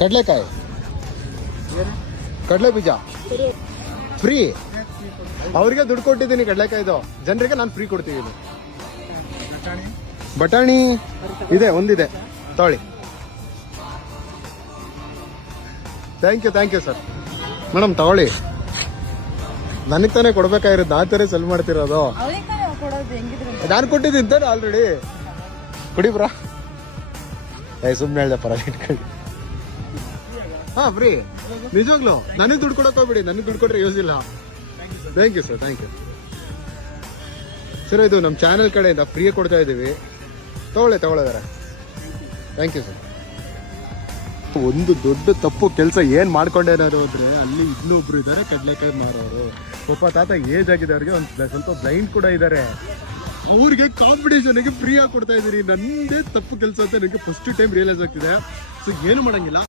ಕಡಲೆಕಾಯಿ, ಕಡಲೆ ಬೀಜ ಫ್ರೀ. ಅವ್ರಿಗೆ ದುಡ್ಡು ಕೊಟ್ಟಿದ್ದೀನಿ ಕಡಲೆಕಾಯ್ದು, ಜನರಿಗೆ ನಾನು ಫ್ರೀ ಕೊಡ್ತಿದ್ದೀನಿ. ಬಟಾಣಿ ಇದೆ, ಒಂದಿದೆ ತೊಗೊಳ್ಳಿ. Thank you sir. ಮೇಡಮ್ ತಗೊಳ್ಳಿ. ನನಗೆ ತಾನೇ ಕೊಡ್ಬೇಕಾಗಿರೋದು, ನಾ ತಾನೇ ಸೆಲ್ ಮಾಡ್ತಿರೋದು. ನಾನು ಕೊಟ್ಟಿದ್ದೀನಿ ತಾನೆ ಆಲ್ರೆಡಿ. ಕುಡಿ ಬ್ರಾ. ಸುಮ್ಮನೆ ಹೇಳ್ದೆ ಪರ ಇಟ್ಕೊಳ್ಳಿ. ಹಾ ಫ್ರೀ, ನಿಜವಾಗ್ಲು. ನನಗೆ ದುಡ್ಡು ಕೊಡಕ್ ಹೋಗ್ಬಿಡಿ, ನನಗೆ ದುಡ್ಡು ಕೊಟ್ರೆ ಯೂಸ್ ಇಲ್ಲ. Thank you sir, thank you sir. ಇದು ನಮ್ಮ ಚಾನೆಲ್ ಕಡೆಯಿಂದ ಫ್ರೀ ಕೊಡ್ತಾ ಇದ್ದೀವಿ. ತಗೊಳ್ಳೋದಾರೆ. Thank you sir. ಒಂದು ದೊಡ್ಡ ತಪ್ಪು ಕೆಲಸ ಏನ್ ಮಾಡ್ಕೊಂಡೇನಾರು ಅಂದ್ರೆ, ಅಲ್ಲಿ ಇನ್ನೊಬ್ರು ಇದ್ದಾರೆ ಕಡ್ಲೆಕಾಯಿ ಮಾರೋರು. ಪಾಪ ತಾತ ಏಜ್ ಆಗಿದೆ, ಅವ್ರಿಗೆ ಒಂದು ಸ್ವಲ್ಪ ಬ್ಲೈಂಡ್ ಕೂಡ ಇದ್ದಾರೆ. ಅವ್ರಿಗೆ ಕಾಂಪಿಟೇಷನ್ಗೆ ಫ್ರೀ ಆಗಿ ಕೊಡ್ತಾ ಇದ್ದೀರಿ. ನಂದೇ ತಪ್ಪು ಕೆಲಸ ಅಂತ ನನಗೆ ಫಸ್ಟ್ ಟೈಮ್ ರಿಯಲೈಸ್ ಆಗ್ತಿದೆ. ಸೊ ಏನು ಮಾಡಂಗಿಲ್ಲ.